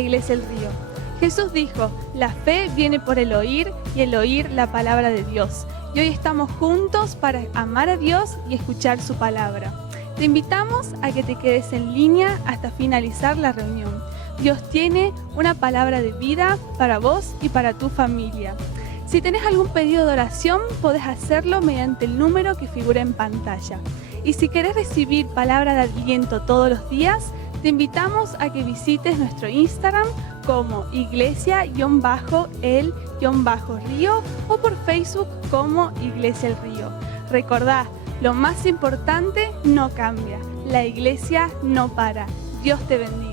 a Iglesia El Río. Jesús dijo, la fe viene por el oír y el oír la palabra de Dios. Y hoy estamos juntos para amar a Dios y escuchar su palabra. Te invitamos a que te quedes en línea hasta finalizar la reunión. Dios tiene una palabra de vida para vos y para tu familia. Si tenés algún pedido de oración, podés hacerlo mediante el número que figura en pantalla. Y si querés recibir palabra de aliento todos los días, te invitamos a que visites nuestro Instagram como iglesia-el-río o por Facebook como Iglesia El Río. Recordá, lo más importante no cambia, la iglesia no para. Dios te bendiga.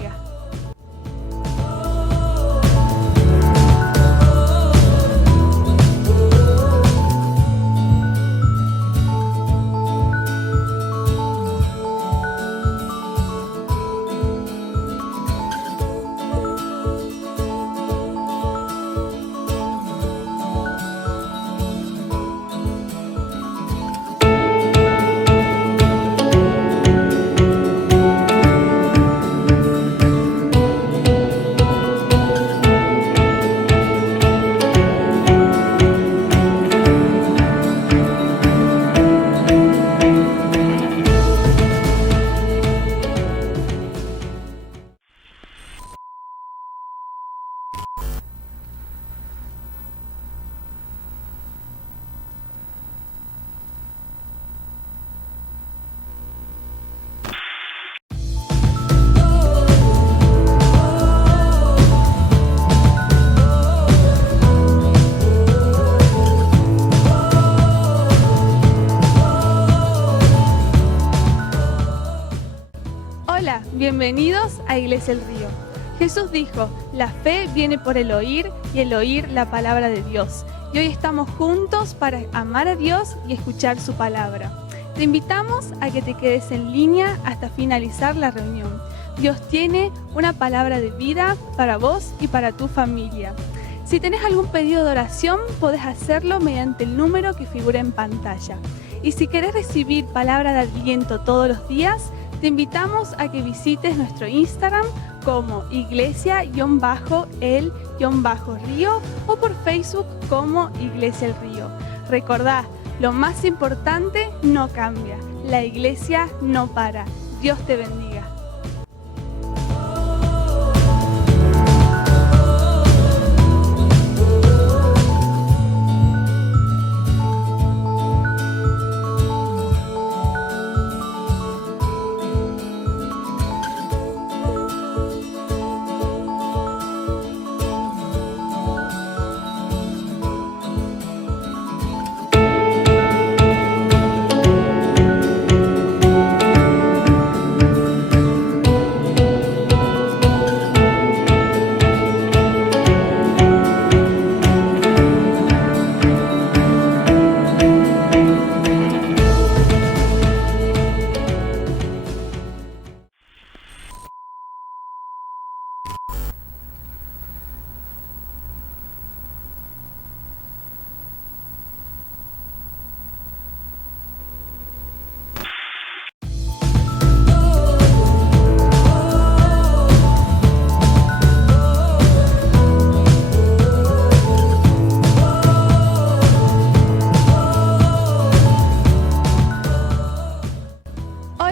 Hola, bienvenidos a Iglesia El Río. Jesús dijo, la fe viene por el oír y el oír la palabra de Dios. Y hoy estamos juntos para amar a Dios y escuchar su palabra. Te invitamos a que te quedes en línea hasta finalizar la reunión. Dios tiene una palabra de vida para vos y para tu familia. Si tenés algún pedido de oración, podés hacerlo mediante el número que figura en pantalla. Y si querés recibir palabra de aliento todos los días, te invitamos a que visites nuestro Instagram como iglesia-el-río o por Facebook como Iglesia El Río. Recordá, lo más importante no cambia, la iglesia no para. Dios te bendiga.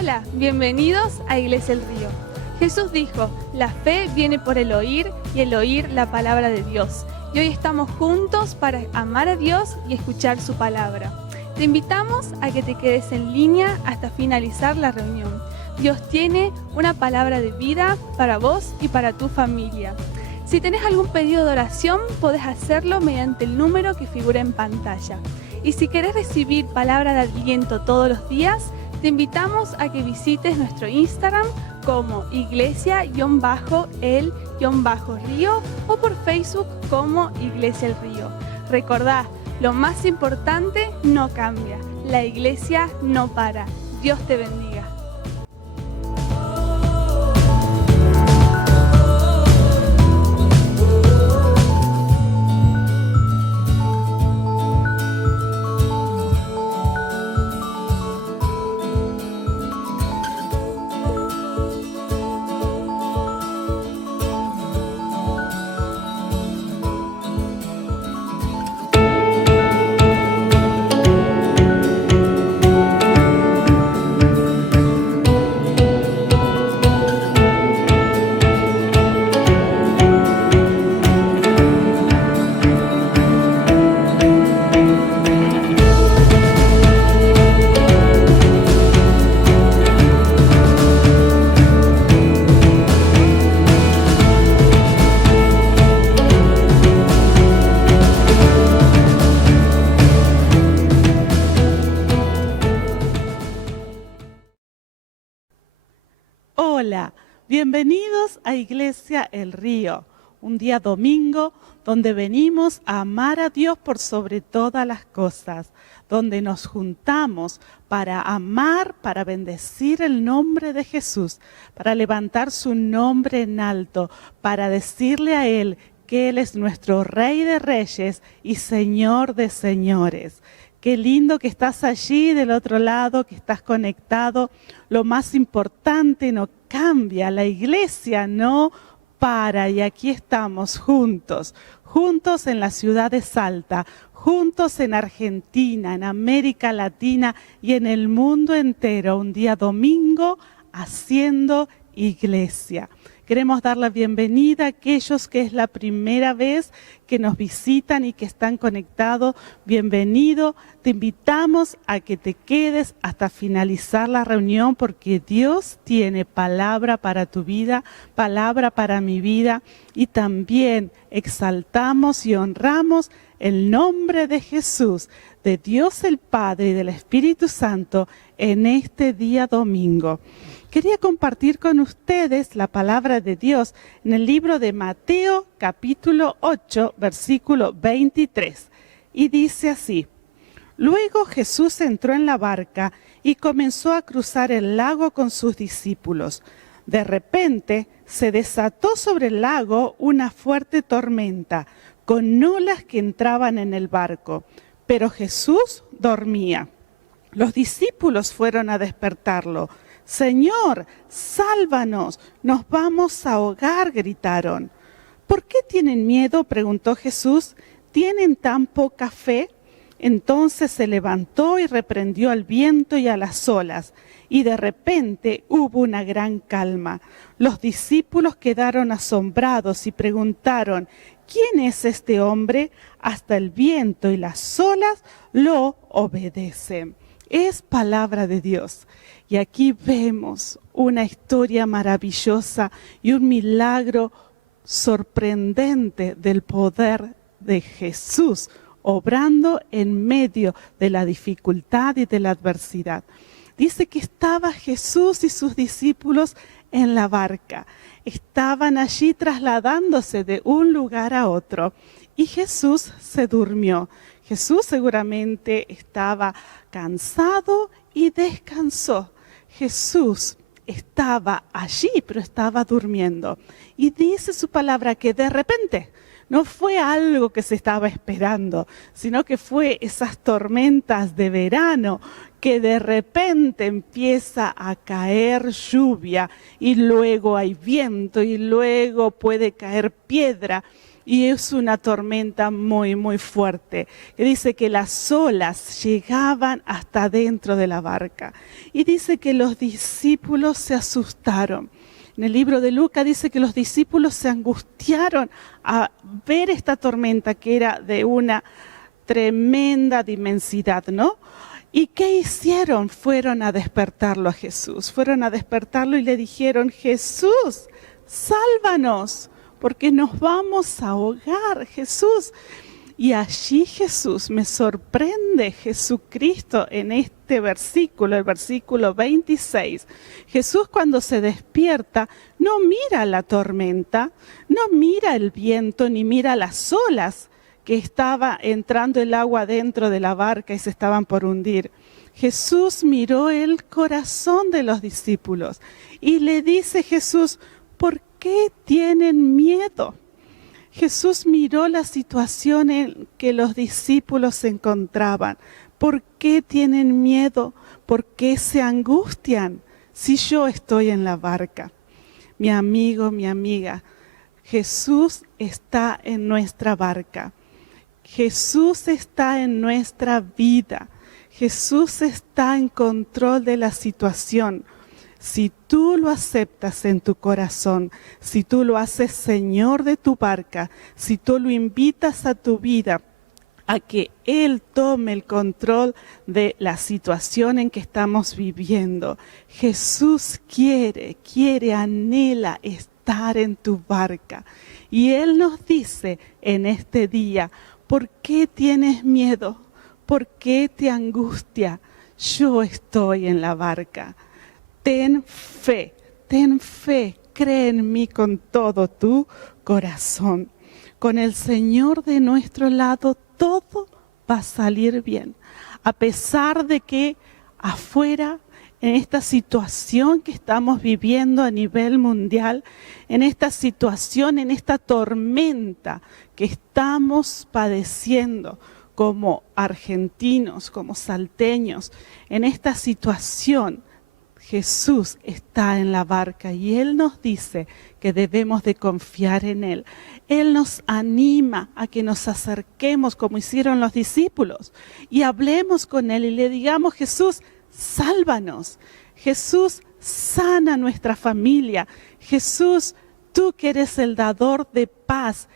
Hola, bienvenidos a Iglesia El Río. Jesús dijo, la fe viene por el oír y el oír la palabra de Dios. Y hoy estamos juntos para amar a Dios y escuchar su palabra. Te invitamos a que te quedes en línea hasta finalizar la reunión. Dios tiene una palabra de vida para vos y para tu familia. Si tenés algún pedido de oración, podés hacerlo mediante el número que figura en pantalla. Y si querés recibir palabra de aliento todos los días, te invitamos a que visites nuestro Instagram como iglesia-el-río o por Facebook como Iglesia El Río. Recordá, lo más importante no cambia, la iglesia no para. Dios te bendiga. Hola, bienvenidos a Iglesia El Río, un día domingo donde venimos a amar a Dios por sobre todas las cosas, donde nos juntamos para amar, para bendecir el nombre de Jesús, para levantar su nombre en alto, para decirle a Él que Él es nuestro Rey de Reyes y Señor de Señores. Qué lindo que estás allí del otro lado, que estás conectado. Lo más importante no cambia, la iglesia no para y aquí estamos juntos en la ciudad de Salta, juntos en Argentina, en América Latina y en el mundo entero, un día domingo haciendo iglesia. Queremos dar la bienvenida a aquellos que es la primera vez que nos visitan y que están conectados. Bienvenido, te invitamos a que te quedes hasta finalizar la reunión porque Dios tiene palabra para tu vida, palabra para mi vida y también exaltamos y honramos el nombre de Jesús, de Dios el Padre y del Espíritu Santo en este día domingo. Quería compartir con ustedes la palabra de Dios en el libro de Mateo, capítulo 8, versículo 23. Y dice así: Luego Jesús entró en la barca y comenzó a cruzar el lago con sus discípulos. De repente se desató sobre el lago una fuerte tormenta, con olas que entraban en el barco. Pero Jesús dormía. Los discípulos fueron a despertarlo. «Señor, sálvanos, nos vamos a ahogar», gritaron. «¿Por qué tienen miedo?», preguntó Jesús. «¿Tienen tan poca fe?». Entonces se levantó y reprendió al viento y a las olas, y de repente hubo una gran calma. Los discípulos quedaron asombrados y preguntaron: «¿Quién es este hombre? Hasta el viento y las olas lo obedecen». Es palabra de Dios. Y aquí vemos una historia maravillosa y un milagro sorprendente del poder de Jesús, obrando en medio de la dificultad y de la adversidad. Dice que estaba Jesús y sus discípulos en la barca. Estaban allí trasladándose de un lugar a otro y Jesús se durmió. Jesús seguramente estaba cansado y descansó. Jesús estaba allí, pero estaba durmiendo. Y dice su palabra que de repente no fue algo que se estaba esperando, sino que fue esas tormentas de verano que de repente empieza a caer lluvia y luego hay viento y luego puede caer piedra. Y es una tormenta muy, muy fuerte. Que dice que las olas llegaban hasta dentro de la barca. Y dice que los discípulos se asustaron. En el libro de Lucas dice que los discípulos se angustiaron a ver esta tormenta que era de una tremenda inmensidad, ¿no? ¿Y qué hicieron? Fueron a despertarlo a Jesús. Fueron a despertarlo y le dijeron: «Jesús, sálvanos, porque nos vamos a ahogar, Jesús». Y allí Jesús, me sorprende Jesucristo en este versículo, el versículo 26. Jesús cuando se despierta no mira la tormenta, no mira el viento, ni mira las olas que estaba entrando el agua dentro de la barca y se estaban por hundir. Jesús miró el corazón de los discípulos y le dice Jesús: «¿Por qué tienen miedo?». Jesús miró la situación en que los discípulos se encontraban. ¿Por qué tienen miedo? ¿Por qué se angustian si yo estoy en la barca? Mi amigo, mi amiga, Jesús está en nuestra barca. Jesús está en nuestra vida. Jesús está en control de la situación. Si tú lo aceptas en tu corazón, si tú lo haces Señor de tu barca, si tú lo invitas a tu vida a que Él tome el control de la situación en que estamos viviendo, Jesús quiere, anhela estar en tu barca. Y Él nos dice en este día: ¿por qué tienes miedo? ¿Por qué te angustia? Yo estoy en la barca. Ten fe, ten fe, cree en mí con todo tu corazón. Con el Señor de nuestro lado, todo va a salir bien. A pesar de que afuera, en esta situación que estamos viviendo a nivel mundial, en esta situación, en esta tormenta que estamos padeciendo como argentinos, como salteños, en esta situación, Jesús está en la barca y Él nos dice que debemos de confiar en Él. Él nos anima a que nos acerquemos como hicieron los discípulos y hablemos con Él y le digamos: Jesús, sálvanos. Jesús, sana nuestra familia. Jesús, tú que eres el dador de paz,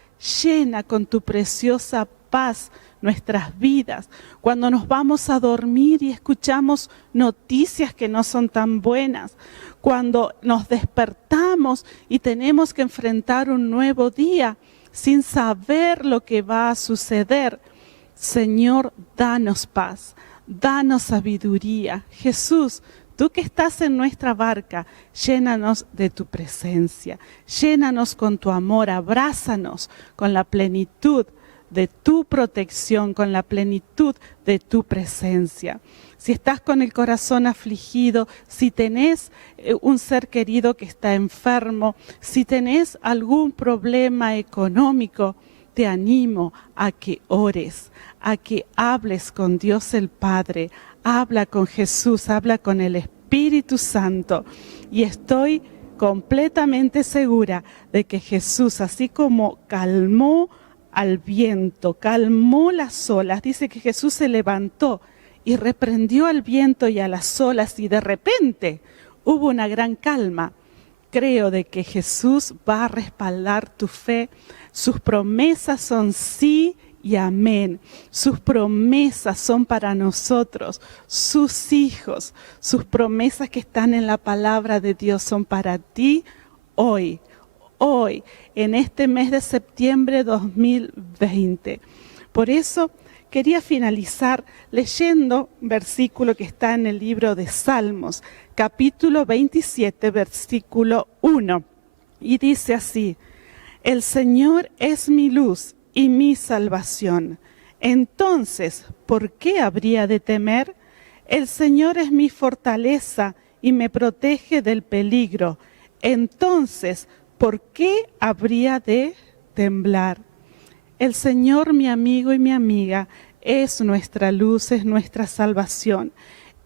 llena con tu preciosa paz nuestras vidas. Cuando nos vamos a dormir y escuchamos noticias que no son tan buenas, cuando nos despertamos y tenemos que enfrentar un nuevo día sin saber lo que va a suceder, Señor, danos paz, danos sabiduría. Jesús, tú que estás en nuestra barca, llénanos de tu presencia, llénanos con tu amor, abrázanos con la plenitud de tu protección, con la plenitud de tu presencia. Si estás con el corazón afligido, si tenés un ser querido que está enfermo, si tenés algún problema económico, te animo a que ores, a que hables con Dios el Padre, habla con Jesús, habla con el Espíritu Santo. Y estoy completamente segura de que Jesús, así como calmó al viento, calmó las olas, dice que Jesús se levantó y reprendió al viento y a las olas y de repente hubo una gran calma. Creo de que Jesús va a respaldar tu fe. Sus promesas son sí y amén. Sus promesas son para nosotros, sus hijos. Sus promesas que están en la palabra de Dios son para ti hoy. Hoy, en este mes de septiembre 2020. Por eso quería finalizar leyendo un versículo que está en el libro de Salmos, capítulo 27, versículo 1. Y dice así: el Señor es mi luz y mi salvación. Entonces, ¿por qué habría de temer? El Señor es mi fortaleza y me protege del peligro. Entonces, ¿por qué habría de temblar? El Señor, mi amigo y mi amiga, es nuestra luz, es nuestra salvación,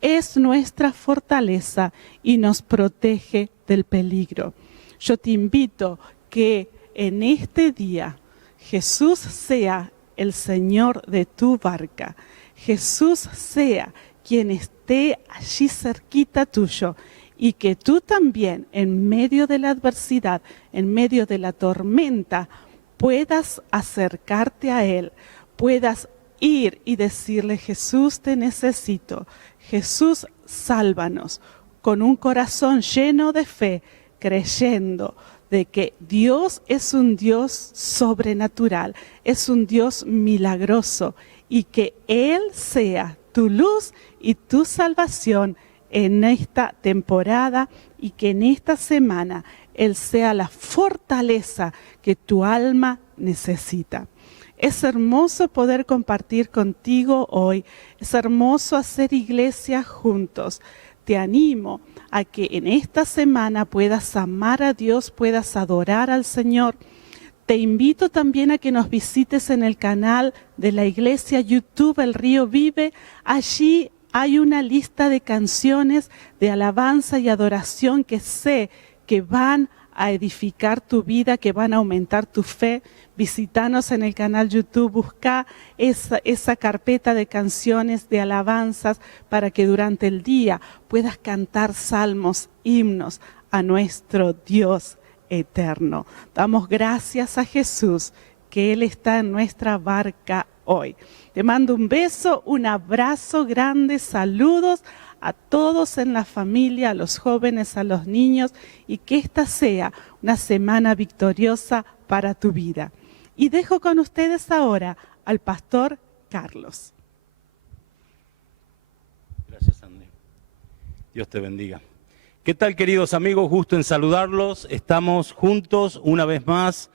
es nuestra fortaleza y nos protege del peligro. Yo te invito que en este día Jesús sea el Señor de tu barca, Jesús sea quien esté allí cerquita tuyo, y que tú también, en medio de la adversidad, en medio de la tormenta, puedas acercarte a Él, puedas ir y decirle: Jesús, te necesito. Jesús, sálvanos. Con un corazón lleno de fe, creyendo de que Dios es un Dios sobrenatural, es un Dios milagroso, y que Él sea tu luz y tu salvación en esta temporada, y que en esta semana Él sea la fortaleza que tu alma necesita. Es hermoso poder compartir contigo hoy, es hermoso hacer iglesia juntos. Te animo a que en esta semana puedas amar a Dios, puedas adorar al Señor. Te invito también a que nos visites en el canal de la iglesia YouTube El Río Vive. Allí hay una lista de canciones de alabanza y adoración que sé que van a edificar tu vida, que van a aumentar tu fe. Visítanos en el canal YouTube, busca esa carpeta de canciones, de alabanzas, para que durante el día puedas cantar salmos, himnos a nuestro Dios eterno. Damos gracias a Jesús, que Él está en nuestra barca hoy. Te mando un beso, un abrazo grande, saludos a todos en la familia, a los jóvenes, a los niños, y que esta sea una semana victoriosa para tu vida. Y dejo con ustedes ahora al pastor Carlos. Gracias, Andy. Dios te bendiga. ¿Qué tal, queridos amigos? Gusto en saludarlos. Estamos juntos una vez más,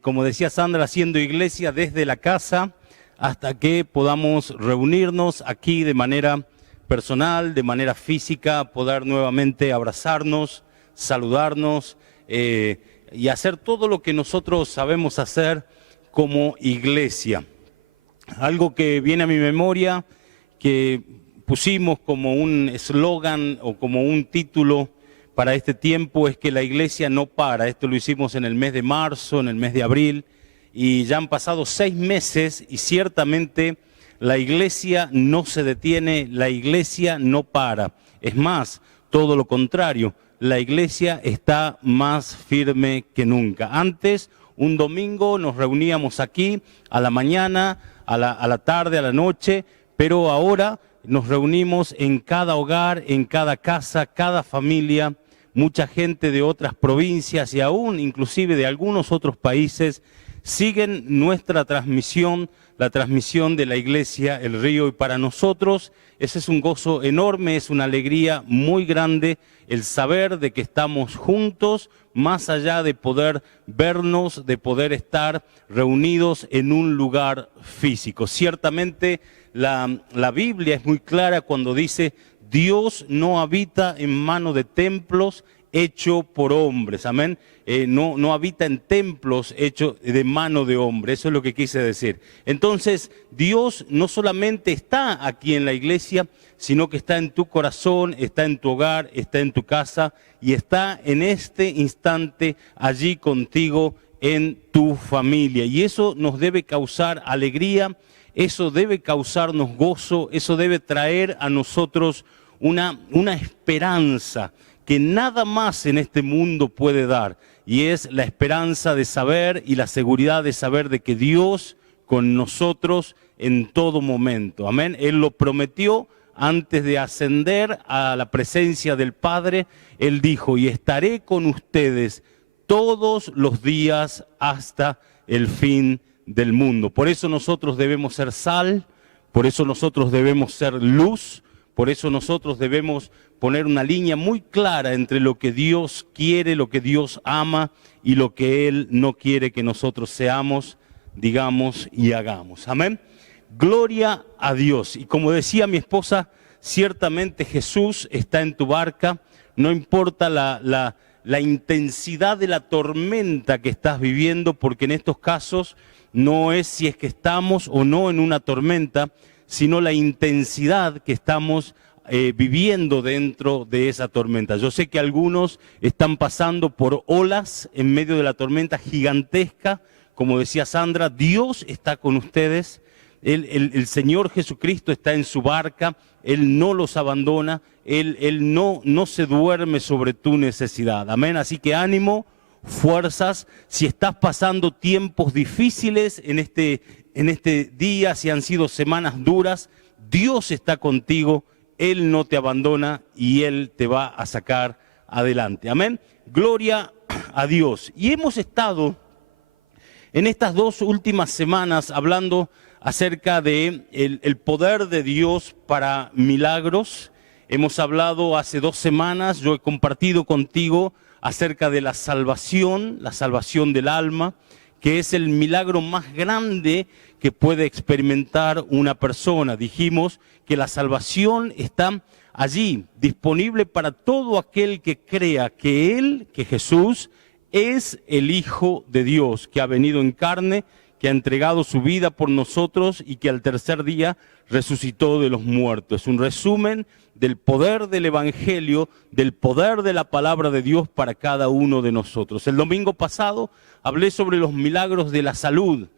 como decía Sandra, haciendo iglesia desde la casa hasta que podamos reunirnos aquí de manera personal, de manera física, poder nuevamente abrazarnos, saludarnos y hacer todo lo que nosotros sabemos hacer como iglesia. Algo que viene a mi memoria, que pusimos como un eslogan o como un título para este tiempo, es que la iglesia no para. Esto lo hicimos en el mes de marzo, en el mes de abril, y ya han pasado 6 meses y ciertamente la iglesia no se detiene, la iglesia no para. Es más, todo lo contrario, la iglesia está más firme que nunca. Antes, un domingo nos reuníamos aquí a la mañana, a la tarde, a la noche, pero ahora nos reunimos en cada hogar, en cada casa, cada familia, mucha gente de otras provincias y aún inclusive de algunos otros países siguen nuestra transmisión, la transmisión de la Iglesia El Río, y para nosotros ese es un gozo enorme, es una alegría muy grande el saber de que estamos juntos, más allá de poder vernos, de poder estar reunidos en un lugar físico. Ciertamente la Biblia es muy clara cuando dice: Dios no habita en mano de templos hecho por hombres, amén. No habita en templos hechos de mano de hombre, eso es lo que quise decir. Entonces, Dios no solamente está aquí en la iglesia, sino que está en tu corazón, está en tu hogar, está en tu casa y está en este instante allí contigo en tu familia. Y eso nos debe causar alegría, eso debe causarnos gozo, eso debe traer a nosotros una esperanza que nada más en este mundo puede dar, y es la esperanza de saber y la seguridad de saber de que Dios con nosotros en todo momento. Amén. Él lo prometió antes de ascender a la presencia del Padre. Él dijo: y estaré con ustedes todos los días hasta el fin del mundo. Por eso nosotros debemos ser sal, por eso nosotros debemos ser luz, por eso nosotros debemos poner una línea muy clara entre lo que Dios quiere, lo que Dios ama y lo que Él no quiere que nosotros seamos, digamos y hagamos. Amén. Gloria a Dios. Y como decía mi esposa, ciertamente Jesús está en tu barca, no importa la intensidad de la tormenta que estás viviendo, porque en estos casos no es si es que estamos o no en una tormenta, sino la intensidad que estamos viviendo dentro de esa tormenta. Yo sé que algunos están pasando por olas en medio de la tormenta gigantesca. Como decía Sandra, Dios está con ustedes, el Señor Jesucristo está en su barca, Él no los abandona, Él no se duerme sobre tu necesidad. Amén. Así que ánimo, fuerzas. Si estás pasando tiempos difíciles en este día, si han sido semanas duras, Dios está contigo, Él no te abandona y Él te va a sacar adelante. Amén. Gloria a Dios. Y hemos estado en estas 2 últimas semanas hablando acerca de el poder de Dios para milagros. Hemos hablado hace 2 semanas, yo he compartido contigo acerca de la salvación del alma, que es el milagro más grande que puede experimentar una persona. Dijimos que la salvación está allí, disponible para todo aquel que crea que Jesús, es el Hijo de Dios, que ha venido en carne, que ha entregado su vida por nosotros y que al tercer día resucitó de los muertos. Es un resumen del poder del Evangelio, del poder de la palabra de Dios para cada uno de nosotros. El domingo pasado hablé sobre los milagros de la salud,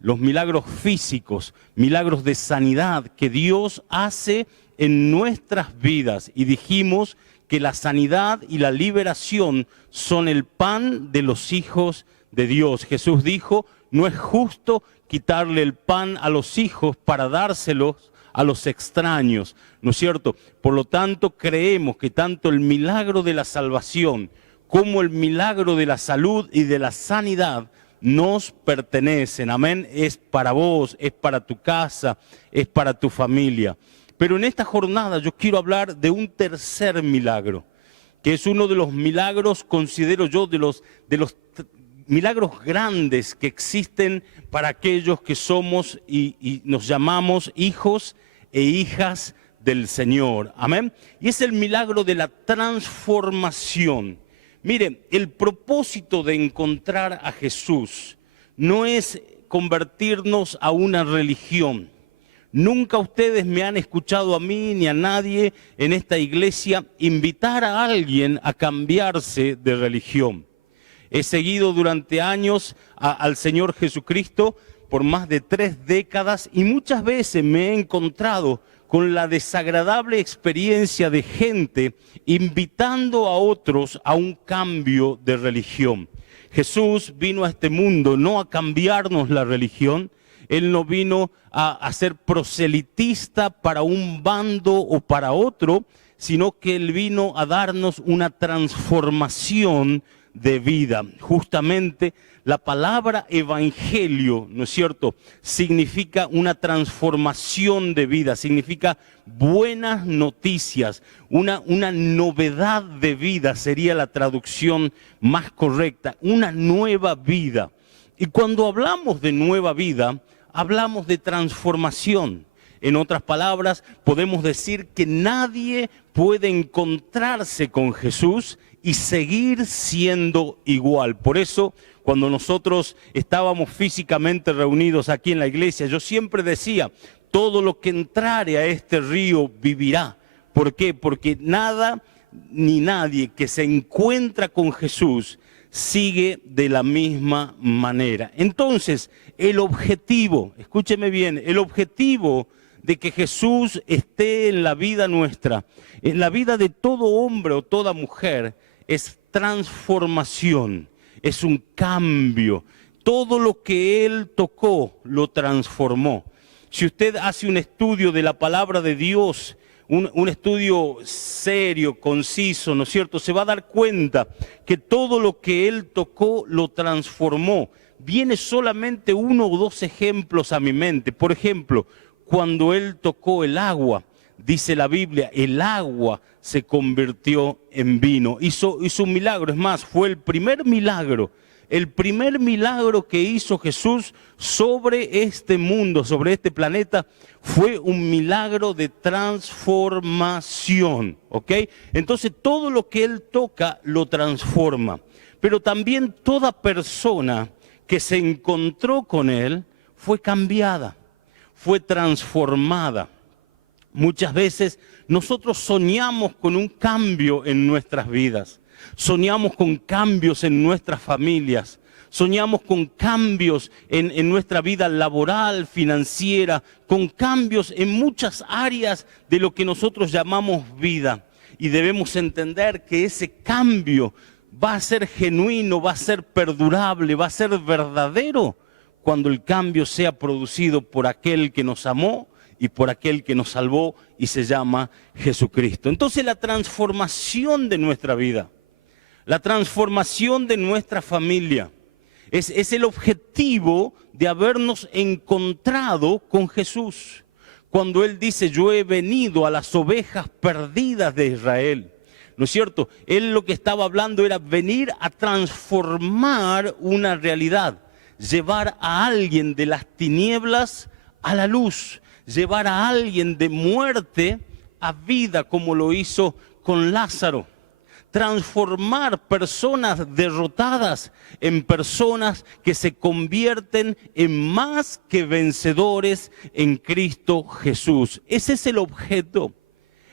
los milagros físicos, milagros de sanidad que Dios hace en nuestras vidas. Y dijimos que la sanidad y la liberación son el pan de los hijos de Dios. Jesús dijo: no es justo quitarle el pan a los hijos para dárselos a los extraños, ¿no es cierto? Por lo tanto, creemos que tanto el milagro de la salvación como el milagro de la salud y de la sanidad nos pertenecen. Amén. Es para vos, es para tu casa, es para tu familia. Pero en esta jornada yo quiero hablar de un tercer milagro, que es uno de los milagros, considero yo, de los milagros grandes que existen para aquellos que somos y nos llamamos hijos e hijas del Señor. Amén. Y es el milagro de la transformación. Mire, el propósito de encontrar a Jesús no es convertirnos a una religión. Nunca ustedes me han escuchado a mí ni a nadie en esta iglesia invitar a alguien a cambiarse de religión. He seguido durante años al Señor Jesucristo por más de 3 décadas y muchas veces me he encontrado con la desagradable experiencia de gente invitando a otros a un cambio de religión. Jesús vino a este mundo no a cambiarnos la religión. Él no vino a ser proselitista para un bando o para otro, sino que Él vino a darnos una transformación de vida. Justamente la palabra evangelio, ¿no es cierto?, significa una transformación de vida, significa buenas noticias, una novedad de vida sería la traducción más correcta, una nueva vida. Y cuando hablamos de nueva vida, hablamos de transformación. En otras palabras, podemos decir que nadie puede encontrarse con Jesús y seguir siendo igual. Por eso, cuando nosotros estábamos físicamente reunidos aquí en la iglesia, yo siempre decía, todo lo que entrare a este río vivirá. ¿Por qué? Porque nada ni nadie que se encuentra con Jesús sigue de la misma manera. Entonces, el objetivo, escúcheme bien, el objetivo de que Jesús esté en la vida nuestra, en la vida de todo hombre o toda mujer, es transformación, es un cambio. Todo lo que Él tocó, lo transformó. Si usted hace un estudio de la palabra de Dios, un estudio serio, conciso, ¿no es cierto?, se va a dar cuenta que todo lo que Él tocó, lo transformó. Viene solamente 1 o 2 ejemplos a mi mente. Por ejemplo, cuando Él tocó el agua, dice la Biblia, el agua se convirtió en vino. Hizo un milagro, es más, fue el primer milagro que hizo Jesús sobre este mundo, sobre este planeta, fue un milagro de transformación, ¿ok? Entonces todo lo que Él toca lo transforma, pero también toda persona que se encontró con Él fue cambiada, fue transformada. Muchas veces nosotros soñamos con un cambio en nuestras vidas, soñamos con cambios en nuestras familias, soñamos con cambios en nuestra vida laboral, financiera, con cambios en muchas áreas de lo que nosotros llamamos vida. Y debemos entender que ese cambio va a ser genuino, va a ser perdurable, va a ser verdadero cuando el cambio sea producido por aquel que nos amó y por aquel que nos salvó y se llama Jesucristo. Entonces la transformación de nuestra vida, la transformación de nuestra familia, es el objetivo de habernos encontrado con Jesús. Cuando Él dice, yo he venido a las ovejas perdidas de Israel, ¿no es cierto? Él lo que estaba hablando era venir a transformar una realidad, llevar a alguien de las tinieblas a la luz, llevar a alguien de muerte a vida como lo hizo con Lázaro. Transformar personas derrotadas en personas que se convierten en más que vencedores en Cristo Jesús. Ese es el objeto.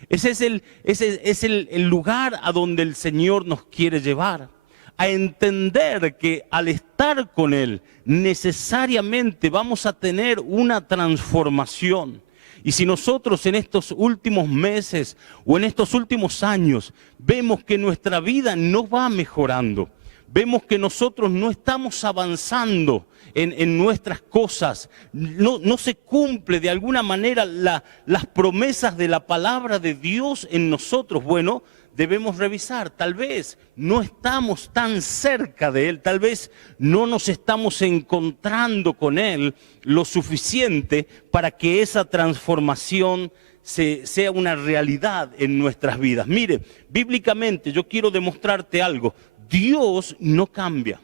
Ese es el lugar a donde el Señor nos quiere llevar. A entender que al estar con Él necesariamente vamos a tener una transformación. Y si nosotros en estos últimos meses o en estos últimos años vemos que nuestra vida no va mejorando, vemos que nosotros no estamos avanzando en nuestras cosas, no se cumple de alguna manera las promesas de la palabra de Dios en nosotros, bueno, debemos revisar, tal vez no estamos tan cerca de Él, tal vez no nos estamos encontrando con Él lo suficiente para que esa transformación sea una realidad en nuestras vidas. Mire, bíblicamente yo quiero demostrarte algo. Dios no cambia.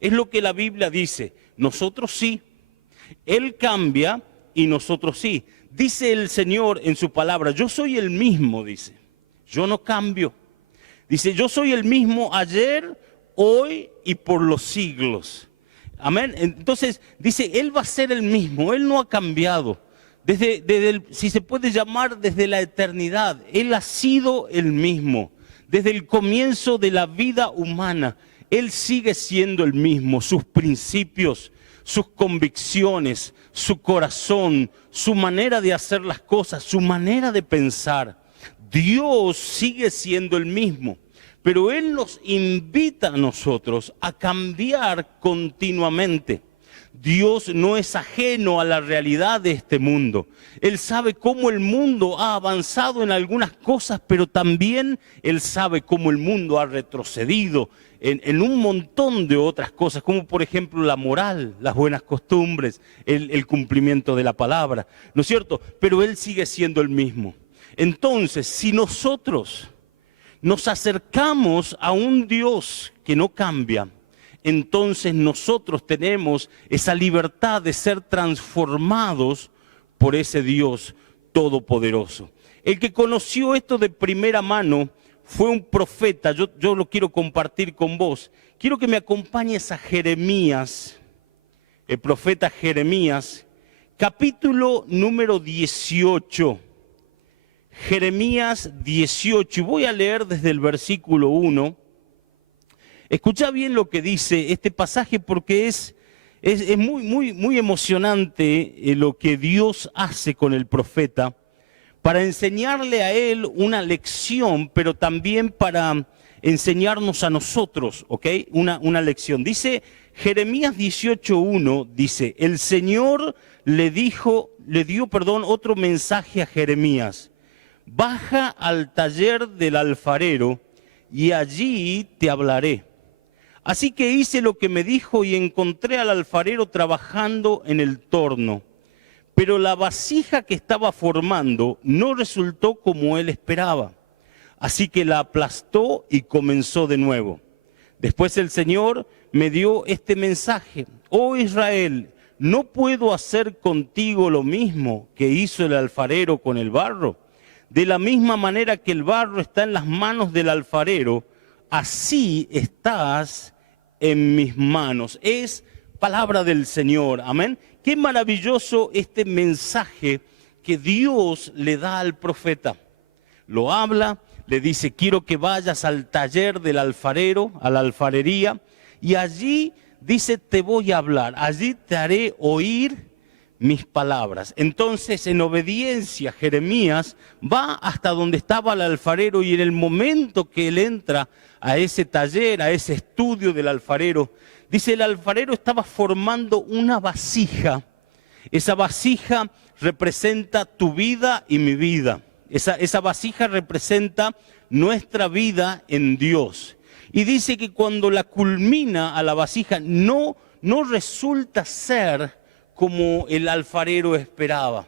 Es lo que la Biblia dice. Nosotros sí. Él cambia y nosotros sí. Dice el Señor en su palabra, yo soy el mismo, dice. Yo no cambio. Dice, yo soy el mismo ayer, hoy y por los siglos. Amén. Entonces, dice, Él va a ser el mismo. Él no ha cambiado. Si se puede llamar desde la eternidad, Él ha sido el mismo. Desde el comienzo de la vida humana, Él sigue siendo el mismo. Sus principios, sus convicciones, su corazón, su manera de hacer las cosas, su manera de pensar. Dios sigue siendo el mismo, pero Él nos invita a nosotros a cambiar continuamente. Dios no es ajeno a la realidad de este mundo. Él sabe cómo el mundo ha avanzado en algunas cosas, pero también Él sabe cómo el mundo ha retrocedido en un montón de otras cosas, como por ejemplo la moral, las buenas costumbres, el cumplimiento de la palabra, ¿no es cierto? Pero Él sigue siendo el mismo. Entonces, si nosotros nos acercamos a un Dios que no cambia, entonces nosotros tenemos esa libertad de ser transformados por ese Dios todopoderoso. El que conoció esto de primera mano fue un profeta. Yo lo quiero compartir con vos. Quiero que me acompañes a Jeremías, el profeta Jeremías, capítulo número 18. Jeremías 18, y voy a leer desde el versículo 1. Escucha bien lo que dice este pasaje porque es muy emocionante lo que Dios hace con el profeta para enseñarle a él una lección, pero también para enseñarnos a nosotros, ¿ok? Una lección. Dice Jeremías 18:1, dice, el Señor le dio otro mensaje a Jeremías. Baja al taller del alfarero y allí te hablaré. Así que hice lo que me dijo y encontré al alfarero trabajando en el torno. Pero la vasija que estaba formando no resultó como él esperaba. Así que la aplastó y comenzó de nuevo. Después el Señor me dio este mensaje. Oh Israel, ¿no puedo hacer contigo lo mismo que hizo el alfarero con el barro? De la misma manera que el barro está en las manos del alfarero, así estás en mis manos. Es palabra del Señor, amén. Qué maravilloso este mensaje que Dios le da al profeta. Lo habla, le dice, quiero que vayas al taller del alfarero, a la alfarería, y allí dice, te voy a hablar, allí te haré oír mis palabras. Entonces, en obediencia, Jeremías va hasta donde estaba el alfarero y en el momento que él entra a ese taller, a ese estudio del alfarero, dice, el alfarero estaba formando una vasija. Esa vasija representa tu vida y mi vida. Esa vasija representa nuestra vida en Dios. Y dice que cuando la culmina a la vasija, no resulta ser como el alfarero esperaba.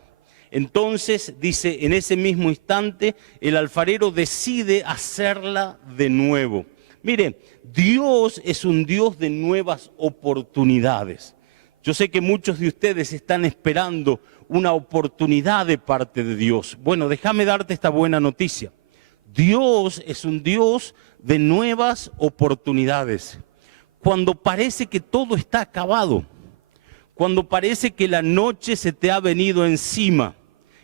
Entonces, dice, en ese mismo instante, el alfarero decide hacerla de nuevo. Mire, Dios es un Dios de nuevas oportunidades. Yo sé que muchos de ustedes están esperando una oportunidad de parte de Dios. Bueno, déjame darte esta buena noticia. Dios es un Dios de nuevas oportunidades. Cuando parece que todo está acabado, cuando parece que la noche se te ha venido encima,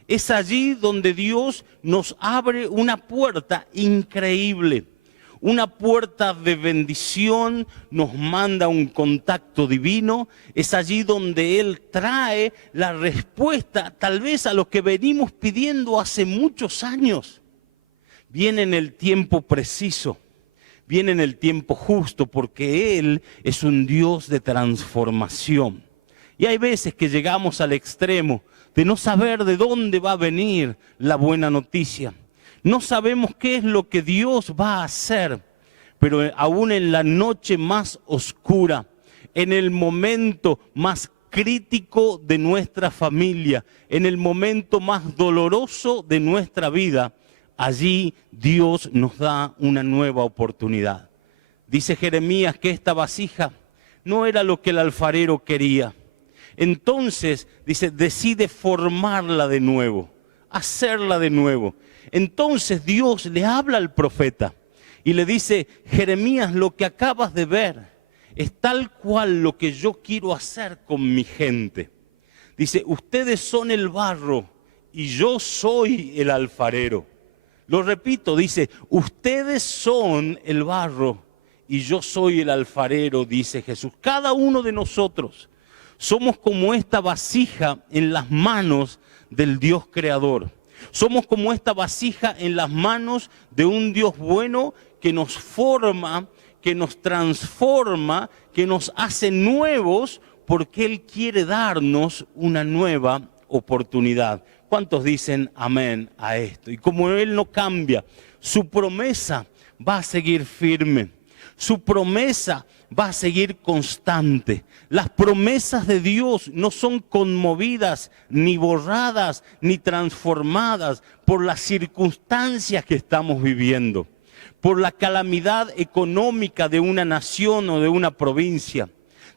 es allí donde Dios nos abre una puerta increíble, una puerta de bendición, nos manda un contacto divino, es allí donde Él trae la respuesta tal vez a lo que venimos pidiendo hace muchos años. Viene en el tiempo preciso, viene en el tiempo justo, porque Él es un Dios de transformación. Y hay veces que llegamos al extremo de no saber de dónde va a venir la buena noticia. No sabemos qué es lo que Dios va a hacer, pero aún en la noche más oscura, en el momento más crítico de nuestra familia, en el momento más doloroso de nuestra vida, allí Dios nos da una nueva oportunidad. Dice Jeremías que esta vasija no era lo que el alfarero quería. Entonces, dice, decide formarla de nuevo, hacerla de nuevo. Entonces Dios le habla al profeta y le dice, Jeremías, lo que acabas de ver es tal cual lo que yo quiero hacer con mi gente. Dice, ustedes son el barro y yo soy el alfarero. Lo repito, dice, ustedes son el barro y yo soy el alfarero, dice Jesús. Cada uno de nosotros somos como esta vasija en las manos del Dios creador. Somos como esta vasija en las manos de un Dios bueno que nos forma, que nos transforma, que nos hace nuevos porque Él quiere darnos una nueva oportunidad. ¿Cuántos dicen amén a esto? Y como Él no cambia, su promesa va a seguir firme. Su promesa va a seguir constante. Las promesas de Dios no son conmovidas, ni borradas, ni transformadas por las circunstancias que estamos viviendo, por la calamidad económica de una nación o de una provincia.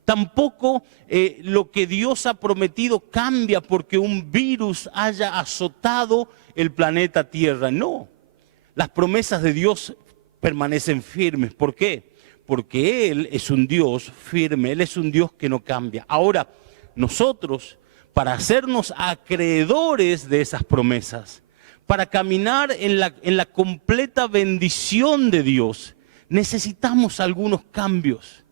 Tampoco lo que Dios ha prometido cambia porque un virus haya azotado el planeta Tierra. No, las promesas de Dios permanecen firmes. ¿Por qué? Porque Él es un Dios firme, Él es un Dios que no cambia. Ahora, nosotros, para hacernos acreedores de esas promesas, para caminar en la completa bendición de Dios, necesitamos algunos cambios.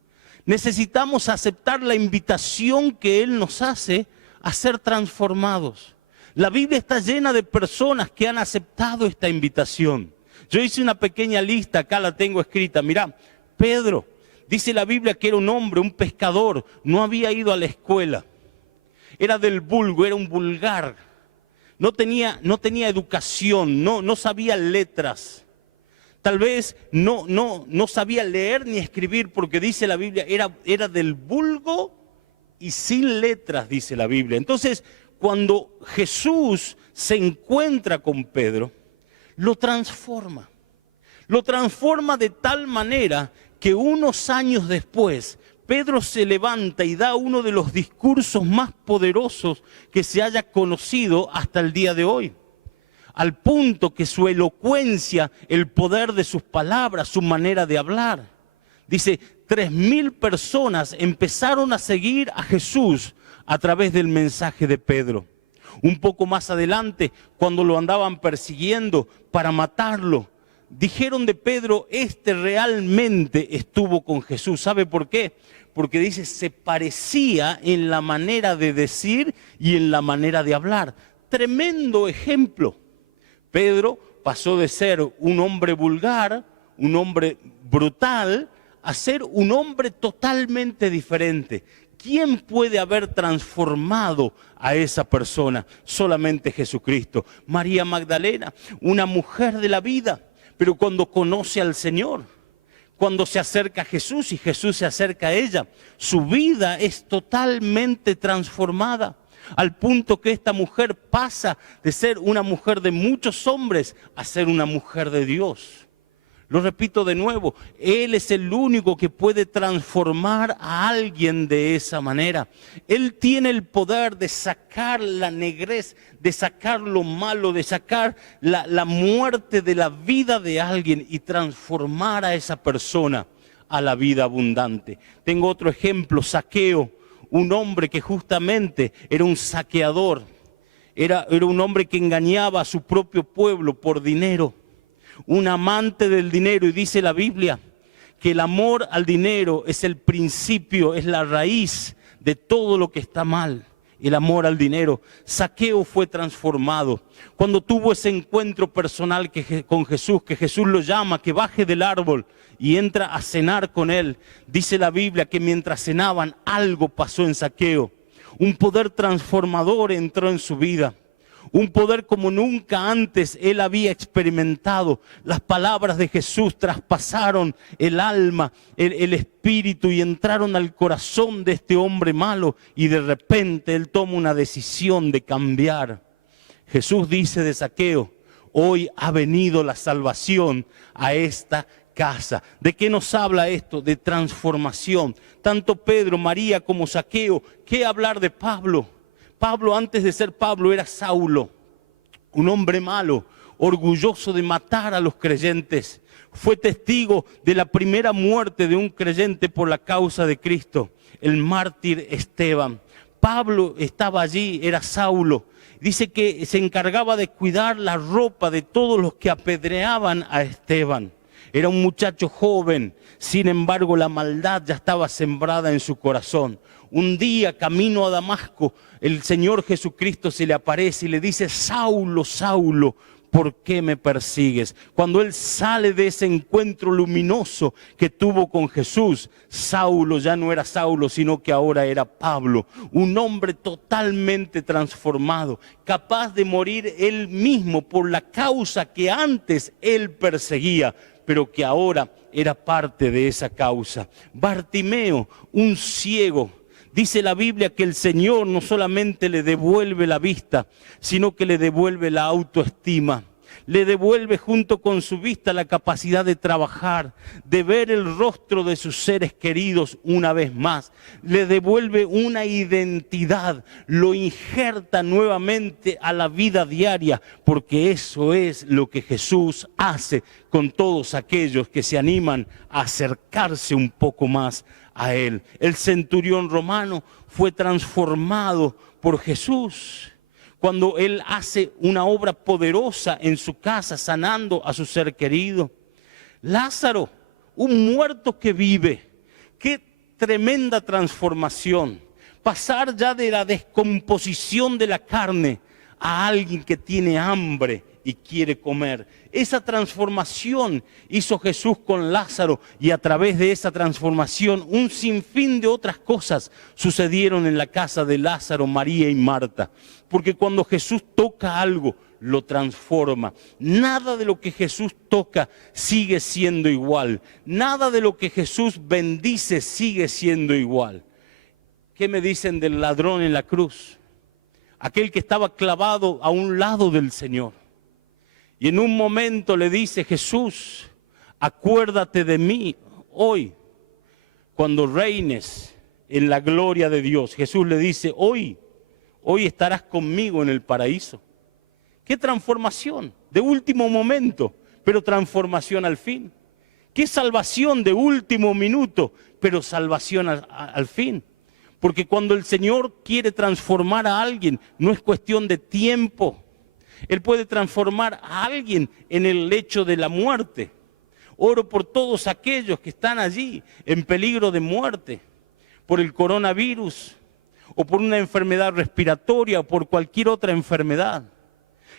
Necesitamos aceptar la invitación que Él nos hace a ser transformados. La Biblia está llena de personas que han aceptado esta invitación. Yo hice una pequeña lista, acá la tengo escrita. Mirá, Pedro, dice la Biblia que era un hombre, un pescador, no había ido a la escuela. Era del vulgo, era un vulgar. No tenía educación, no sabía letras. Tal vez no sabía leer ni escribir porque dice la Biblia, era del vulgo y sin letras, dice la Biblia. Entonces, cuando Jesús se encuentra con Pedro, lo transforma. Lo transforma de tal manera que unos años después, Pedro se levanta y da uno de los discursos más poderosos que se haya conocido hasta el día de hoy. Al punto que su elocuencia, el poder de sus palabras, su manera de hablar. Dice, 3.000 personas empezaron a seguir a Jesús a través del mensaje de Pedro. Un poco más adelante, cuando lo andaban persiguiendo para matarlo, dijeron de Pedro, este realmente estuvo con Jesús. ¿Sabe por qué? Porque dice, se parecía en la manera de decir y en la manera de hablar. Tremendo ejemplo. Pedro pasó de ser un hombre vulgar, un hombre brutal, a ser un hombre totalmente diferente. ¿Quién puede haber transformado a esa persona? Solamente Jesucristo. María Magdalena, una mujer de la vida, pero cuando conoce al Señor, cuando se acerca a Jesús y Jesús se acerca a ella, su vida es totalmente transformada. Al punto que esta mujer pasa de ser una mujer de muchos hombres a ser una mujer de Dios. Lo repito de nuevo, Él es el único que puede transformar a alguien de esa manera. Él tiene el poder de sacar la negrez, de sacar lo malo, de sacar la muerte de la vida de alguien y transformar a esa persona a la vida abundante. Tengo otro ejemplo, Zaqueo. Un hombre que justamente era un saqueador, era un hombre que engañaba a su propio pueblo por dinero, un amante del dinero. Y dice la Biblia que el amor al dinero es el principio, es la raíz de todo lo que está mal. El amor al dinero. Zaqueo fue transformado. Cuando tuvo ese encuentro personal con Jesús, que Jesús lo llama, que baje del árbol y entra a cenar con él. Dice la Biblia que mientras cenaban algo pasó en Zaqueo. Un poder transformador entró en su vida. un poder como nunca antes él había experimentado. Las palabras de Jesús traspasaron el alma, el espíritu y entraron al corazón de este hombre malo y de repente él toma una decisión de cambiar. Jesús dice de Zaqueo: hoy ha venido la salvación a esta casa. ¿De qué nos habla esto? De transformación. Tanto Pedro, María como Zaqueo. ¿Qué hablar de Pablo? Pablo, antes de ser Pablo, era Saulo, un hombre malo, orgulloso de matar a los creyentes. Fue testigo de la primera muerte de un creyente por la causa de Cristo, el mártir Esteban. Pablo estaba allí, era Saulo. Dice que se encargaba de cuidar la ropa de todos los que apedreaban a Esteban. Era un muchacho joven, sin embargo la maldad ya estaba sembrada en su corazón. Un día, camino a Damasco, el Señor Jesucristo se le aparece y le dice: Saulo, Saulo, ¿por qué me persigues? Cuando él sale de ese encuentro luminoso que tuvo con Jesús, Saulo ya no era Saulo, sino que ahora era Pablo, un hombre totalmente transformado, capaz de morir él mismo por la causa que antes él perseguía, pero que ahora era parte de esa causa. Bartimeo, un ciego. Dice la Biblia que el Señor no solamente le devuelve la vista, sino que le devuelve la autoestima. Le devuelve junto con su vista la capacidad de trabajar, de ver el rostro de sus seres queridos una vez más. Le devuelve una identidad, lo injerta nuevamente a la vida diaria, porque eso es lo que Jesús hace con todos aquellos que se animan a acercarse un poco más a Él. El centurión romano fue transformado por Jesús cuando Él hace una obra poderosa en su casa, sanando a su ser querido. Lázaro, un muerto que vive. Qué tremenda transformación. Pasar ya de la descomposición de la carne a alguien que tiene hambre y quiere comer. Esa transformación hizo Jesús con Lázaro, y a través de esa transformación un sinfín de otras cosas sucedieron en la casa de Lázaro, María y Marta. Porque cuando Jesús toca algo, lo transforma. Nada de lo que Jesús toca sigue siendo igual. Nada de lo que Jesús bendice sigue siendo igual. ¿Qué me dicen del ladrón en la cruz? Aquel que estaba clavado a un lado del Señor. Y en un momento le dice: Jesús, acuérdate de mí hoy, cuando reines en la gloria de Dios. Jesús le dice: hoy estarás conmigo en el paraíso. ¡Qué transformación! De último momento, pero transformación al fin. ¡Qué salvación de último minuto, pero salvación al fin! Porque cuando el Señor quiere transformar a alguien, no es cuestión de tiempo. Él puede transformar a alguien en el lecho de la muerte. Oro por todos aquellos que están allí en peligro de muerte, por el coronavirus, o por una enfermedad respiratoria, o por cualquier otra enfermedad.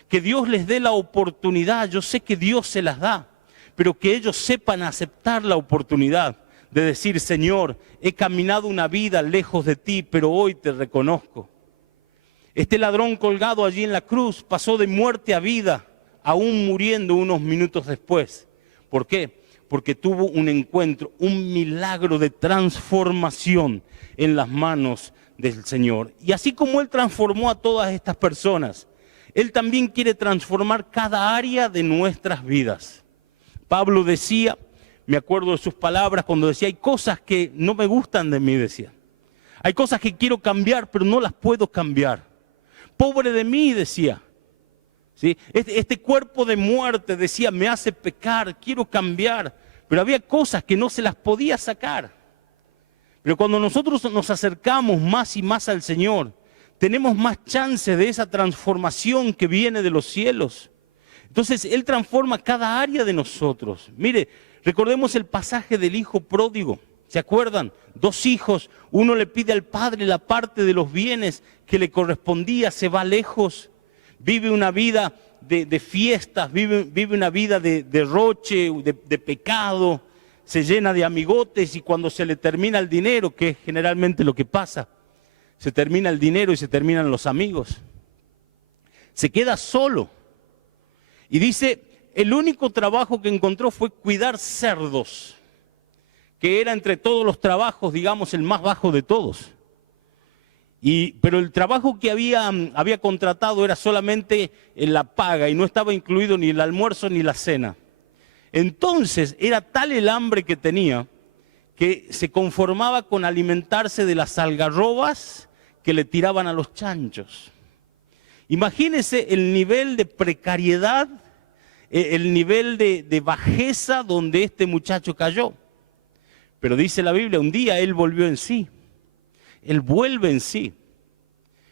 Que Dios les dé la oportunidad, yo sé que Dios se las da, pero que ellos sepan aceptar la oportunidad de decir: Señor, he caminado una vida lejos de ti, pero hoy te reconozco. Este ladrón colgado allí en la cruz pasó de muerte a vida, aún muriendo unos minutos después. ¿Por qué? Porque tuvo un encuentro, un milagro de transformación en las manos del Señor. Y así como Él transformó a todas estas personas, Él también quiere transformar cada área de nuestras vidas. Pablo decía, me acuerdo de sus palabras cuando decía: hay cosas que no me gustan de mí, decía. Hay cosas que quiero cambiar, pero no las puedo cambiar. Pobre de mí, decía. ¿Sí? Este cuerpo de muerte, decía, me hace pecar, quiero cambiar. Pero había cosas que no se las podía sacar. Pero cuando nosotros nos acercamos más y más al Señor, tenemos más chance de esa transformación que viene de los cielos. Entonces Él transforma cada área de nosotros. Mire, recordemos el pasaje del hijo pródigo. ¿Se acuerdan? 2 hijos, uno le pide al padre la parte de los bienes que le correspondía, se va lejos, vive una vida de fiestas, vive una vida de derroche, de pecado, se llena de amigotes, y cuando se le termina el dinero, que es generalmente lo que pasa, se termina el dinero y se terminan los amigos. Se queda solo. Y dice, el único trabajo que encontró fue cuidar cerdos, que era entre todos los trabajos, digamos, el más bajo de todos. Pero el trabajo que había contratado era solamente en la paga y no estaba incluido ni el almuerzo ni la cena. Entonces era tal el hambre que tenía que se conformaba con alimentarse de las algarrobas que le tiraban a los chanchos. Imagínense el nivel de precariedad, el nivel de bajeza donde este muchacho cayó. Pero dice la Biblia, un día él volvió en sí. Él vuelve en sí.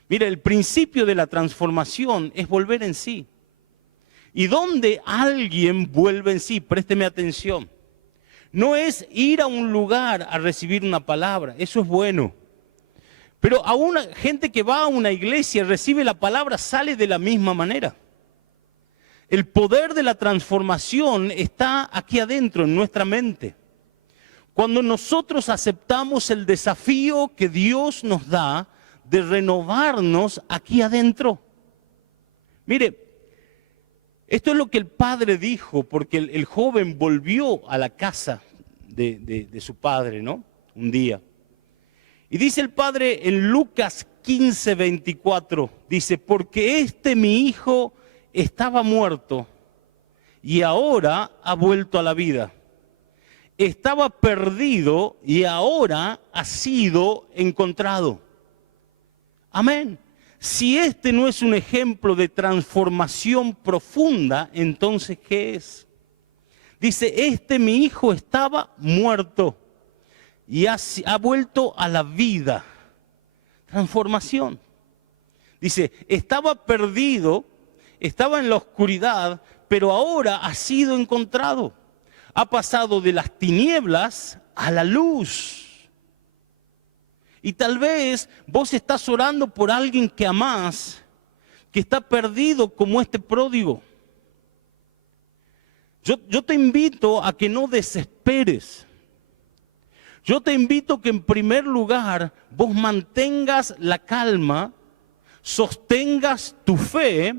Mira, el principio de la transformación es volver en sí. Y donde alguien vuelve en sí, présteme atención, no es ir a un lugar a recibir una palabra, eso es bueno. Pero a una gente que va a una iglesia y recibe la palabra sale de la misma manera. El poder de la transformación está aquí adentro, en nuestra mente. Cuando nosotros aceptamos el desafío que Dios nos da de renovarnos aquí adentro. Mire, esto es lo que el padre dijo, porque el joven volvió a la casa de su padre, ¿no? Un día. Y dice el padre en Lucas 15:24, dice, porque mi hijo estaba muerto y ahora ha vuelto a la vida. Estaba perdido y ahora ha sido encontrado. Amén. Si este no es un ejemplo de transformación profunda, entonces ¿qué es? Dice, mi hijo estaba muerto y ha vuelto a la vida. Transformación. Dice, estaba perdido, estaba en la oscuridad, pero ahora ha sido encontrado. Ha pasado de las tinieblas a la luz. Y tal vez vos estás orando por alguien que amás, que está perdido como este pródigo. Yo te invito a que no desesperes. Yo te invito que en primer lugar vos mantengas la calma, sostengas tu fe,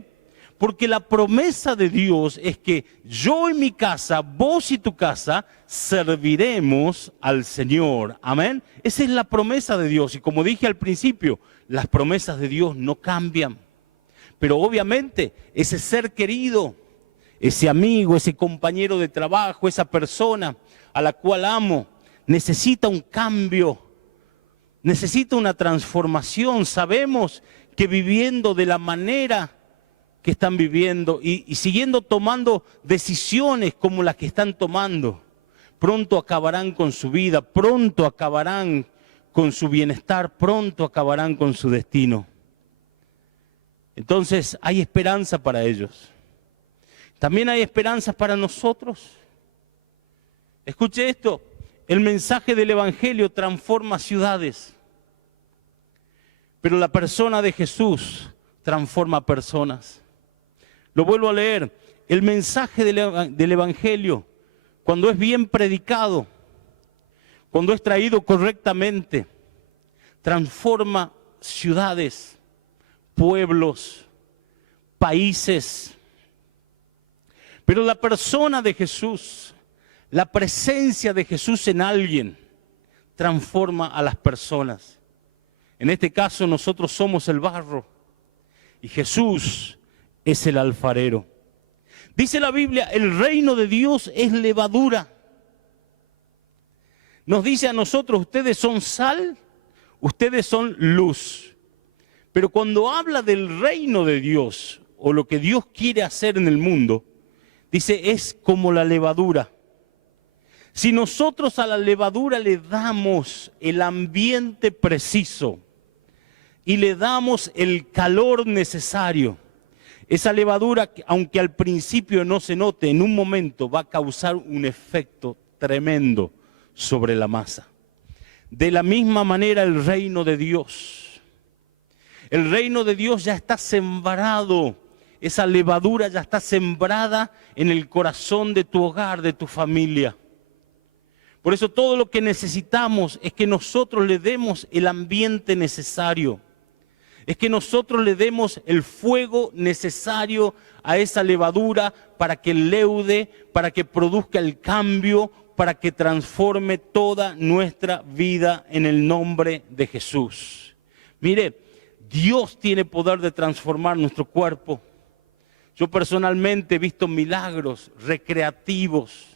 porque la promesa de Dios es que yo y mi casa, vos y tu casa, serviremos al Señor. Amén. Esa es la promesa de Dios. Y como dije al principio, las promesas de Dios no cambian. Pero obviamente ese ser querido, ese amigo, ese compañero de trabajo, esa persona a la cual amo, necesita un cambio, necesita una transformación. Sabemos que viviendo de la manera que están viviendo y siguiendo tomando decisiones como las que están tomando, pronto acabarán con su vida, pronto acabarán con su bienestar, pronto acabarán con su destino. Entonces hay esperanza para ellos. También hay esperanza para nosotros. Escuche esto, el mensaje del Evangelio transforma ciudades, pero la persona de Jesús transforma personas. Lo vuelvo a leer, el mensaje del Evangelio, cuando es bien predicado, cuando es traído correctamente, transforma ciudades, pueblos, países. Pero la persona de Jesús, la presencia de Jesús en alguien, transforma a las personas. En este caso nosotros somos el barro y Jesús es el alfarero. Dice la Biblia, el reino de Dios es levadura. Nos dice a nosotros, ustedes son sal, ustedes son luz. Pero cuando habla del reino de Dios, o lo que Dios quiere hacer en el mundo, dice, es como la levadura. Si nosotros a la levadura le damos el ambiente preciso y le damos el calor necesario, esa levadura, aunque al principio no se note, en un momento va a causar un efecto tremendo sobre la masa. De la misma manera el reino de Dios. El reino de Dios ya está sembrado, esa levadura ya está sembrada en el corazón de tu hogar, de tu familia. Por eso todo lo que necesitamos es que nosotros le demos el ambiente necesario. es que nosotros le demos el fuego necesario a esa levadura para que leude, para que produzca el cambio, para que transforme toda nuestra vida en el nombre de Jesús. Mire, Dios tiene poder de transformar nuestro cuerpo. Yo personalmente he visto milagros recreativos,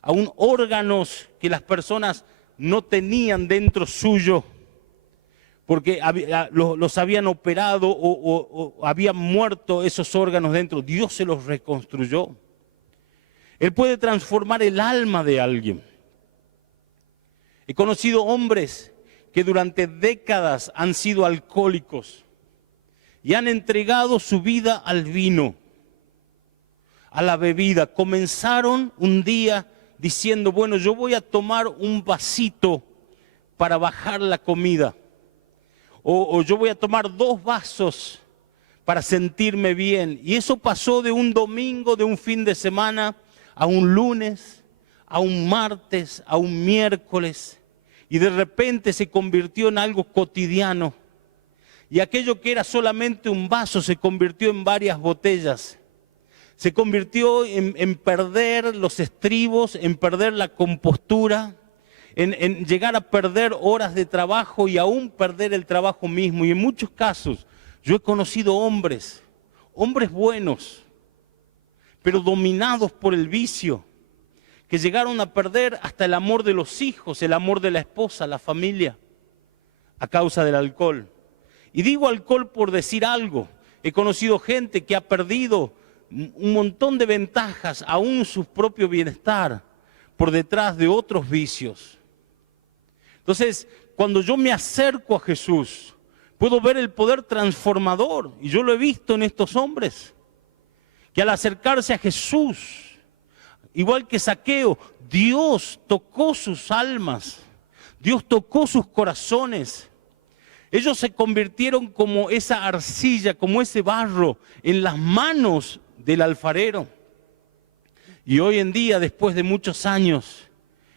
aún órganos que las personas no tenían dentro suyo, porque los habían operado o habían muerto esos órganos dentro. Dios se los reconstruyó. Él puede transformar el alma de alguien. He conocido hombres que durante décadas han sido alcohólicos y han entregado su vida al vino, a la bebida. Comenzaron un día diciendo, bueno, yo voy a tomar un vasito para bajar la comida. O yo voy a tomar 2 vasos para sentirme bien. Y eso pasó de un domingo, de un fin de semana, a un lunes, a un martes, a un miércoles. Y de repente se convirtió en algo cotidiano. Y aquello que era solamente un vaso se convirtió en varias botellas. Se convirtió en perder los estribos, en perder la compostura, en llegar a perder horas de trabajo y aún perder el trabajo mismo. Y en muchos casos yo he conocido hombres buenos, pero dominados por el vicio, que llegaron a perder hasta el amor de los hijos, el amor de la esposa, la familia, a causa del alcohol. Y digo alcohol por decir algo. He conocido gente que ha perdido un montón de ventajas, aún su propio bienestar, por detrás de otros vicios. Entonces, cuando yo me acerco a Jesús, puedo ver el poder transformador, y yo lo he visto en estos hombres, que al acercarse a Jesús, igual que Zaqueo, Dios tocó sus almas, Dios tocó sus corazones. Ellos se convirtieron como esa arcilla, como ese barro en las manos del alfarero. Y hoy en día, después de muchos años,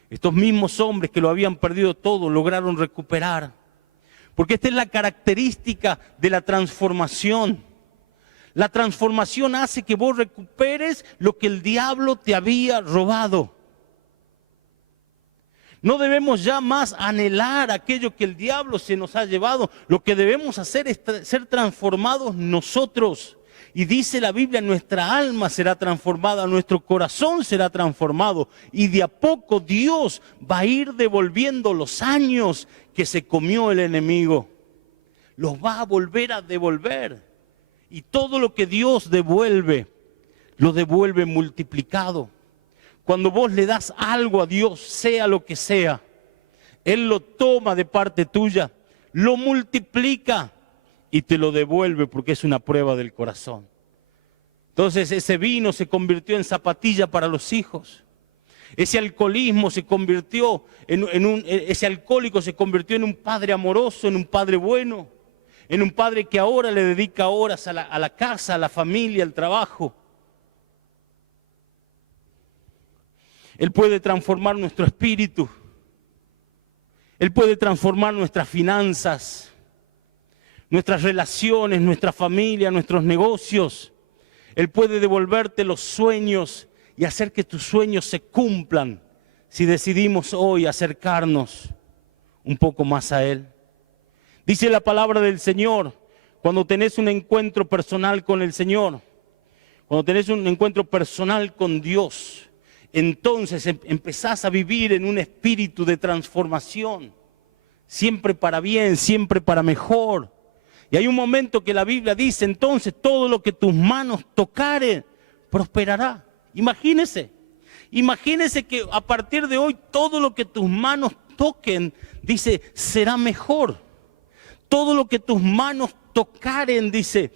estos mismos hombres que lo habían perdido todo, lograron recuperar. Porque esta es la característica de la transformación. La transformación hace que vos recuperes lo que el diablo te había robado. No debemos ya más anhelar aquello que el diablo se nos ha llevado. Lo que debemos hacer es ser transformados nosotros. Y dice la Biblia, nuestra alma será transformada, nuestro corazón será transformado. Y de a poco Dios va a ir devolviendo los años que se comió el enemigo. Los va a volver a devolver. Y todo lo que Dios devuelve, lo devuelve multiplicado. Cuando vos le das algo a Dios, sea lo que sea, Él lo toma de parte tuya, lo multiplica y te lo devuelve porque es una prueba del corazón. Entonces ese vino se convirtió en zapatilla para los hijos. Ese alcoholismo se convirtió ese alcohólico se convirtió en un padre amoroso, en un padre bueno, en un padre que ahora le dedica horas a la casa, a la familia, al trabajo. Él puede transformar nuestro espíritu. Él puede transformar nuestras finanzas, nuestras relaciones, nuestra familia, nuestros negocios. Él puede devolverte los sueños y hacer que tus sueños se cumplan si decidimos hoy acercarnos un poco más a Él. Dice la palabra del Señor, cuando tenés un encuentro personal con el Señor, cuando tenés un encuentro personal con Dios, entonces empezás a vivir en un espíritu de transformación, siempre para bien, siempre para mejor. Y hay un momento que la Biblia dice, entonces todo lo que tus manos tocaren, prosperará. Imagínese que a partir de hoy todo lo que tus manos toquen, dice, será mejor. Todo lo que tus manos tocaren, dice,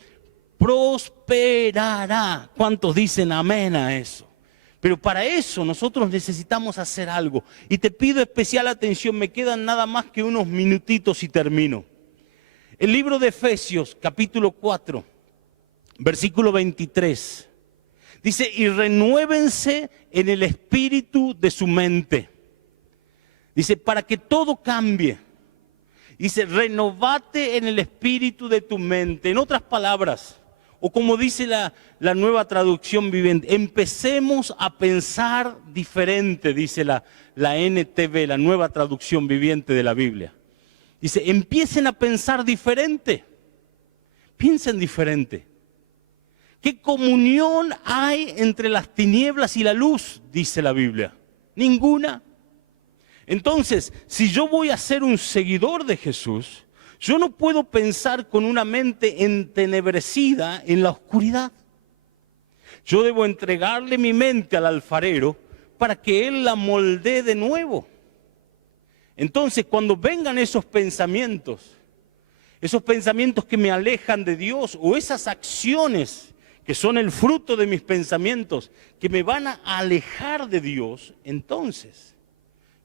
prosperará. ¿Cuántos dicen amén a eso? Pero para eso nosotros necesitamos hacer algo. Y te pido especial atención, me quedan nada más que unos minutitos y termino. El libro de Efesios, capítulo 4, versículo 23, dice, y renuévense en el espíritu de su mente. Dice, para que todo cambie. Dice, renovate en el espíritu de tu mente. En otras palabras, o como dice la nueva traducción viviente, empecemos a pensar diferente, dice la NTV, la nueva traducción viviente de la Biblia. Dice, empiecen a pensar diferente. Piensen diferente. ¿Qué comunión hay entre las tinieblas y la luz? Dice la Biblia. Ninguna. Entonces, si yo voy a ser un seguidor de Jesús, yo no puedo pensar con una mente entenebrecida en la oscuridad. Yo debo entregarle mi mente al alfarero para que Él la moldee de nuevo. Entonces, cuando vengan esos pensamientos que me alejan de Dios, o esas acciones que son el fruto de mis pensamientos, que me van a alejar de Dios, entonces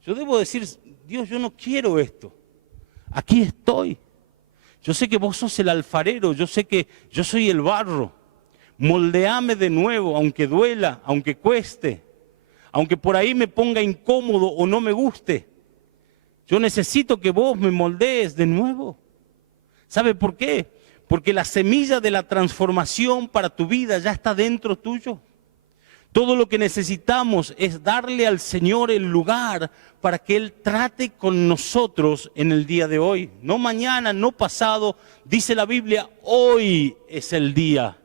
yo debo decir, Dios, yo no quiero esto. Aquí estoy. Yo sé que vos sos el alfarero, yo sé que yo soy el barro. Moldeame de nuevo, aunque duela, aunque cueste, aunque por ahí me ponga incómodo o no me guste. Yo necesito que vos me moldees de nuevo. ¿Sabe por qué? Porque la semilla de la transformación para tu vida ya está dentro tuyo. Todo lo que necesitamos es darle al Señor el lugar para que Él trate con nosotros en el día de hoy. No mañana, no pasado. Dice la Biblia, hoy es el día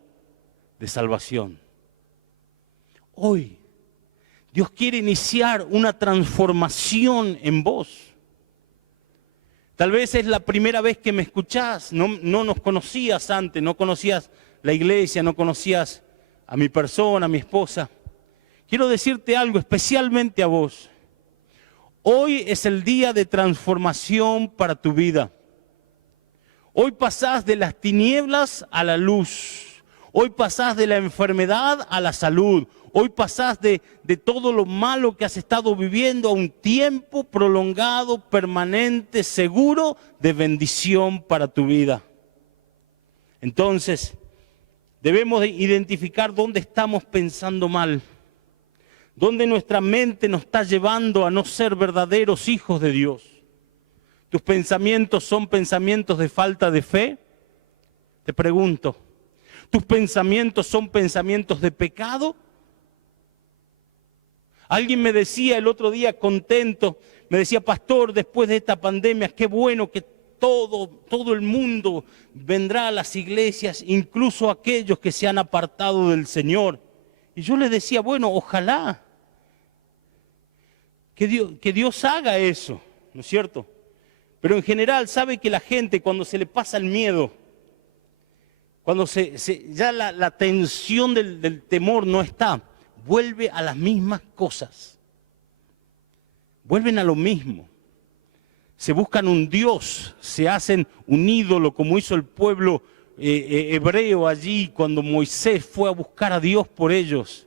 de salvación. Hoy. Dios quiere iniciar una transformación en vos. Tal vez es la primera vez que me escuchás. No nos conocías antes, no conocías la iglesia, no conocías a mi persona, a mi esposa. Quiero decirte algo, especialmente a vos. Hoy es el día de transformación para tu vida. Hoy pasás de las tinieblas a la luz. Hoy pasás de la enfermedad a la salud. Hoy pasás de todo lo malo que has estado viviendo a un tiempo prolongado, permanente, seguro de bendición para tu vida. Entonces, debemos de identificar dónde estamos pensando mal. Dónde nuestra mente nos está llevando a no ser verdaderos hijos de Dios. ¿Tus pensamientos son pensamientos de falta de fe? Te pregunto. ¿Tus pensamientos son pensamientos de pecado? Alguien me decía el otro día contento, me decía, pastor, después de esta pandemia, qué bueno que todo el mundo vendrá a las iglesias, incluso aquellos que se han apartado del Señor. Y yo le decía, bueno, ojalá que Dios haga eso, ¿no es cierto? Pero en general, sabe que la gente cuando se le pasa el miedo, cuando ya la tensión del temor no está, vuelve a las mismas cosas. Vuelven a lo mismo. Se buscan un Dios, se hacen un ídolo como hizo el pueblo hebreo allí cuando Moisés fue a buscar a Dios por ellos.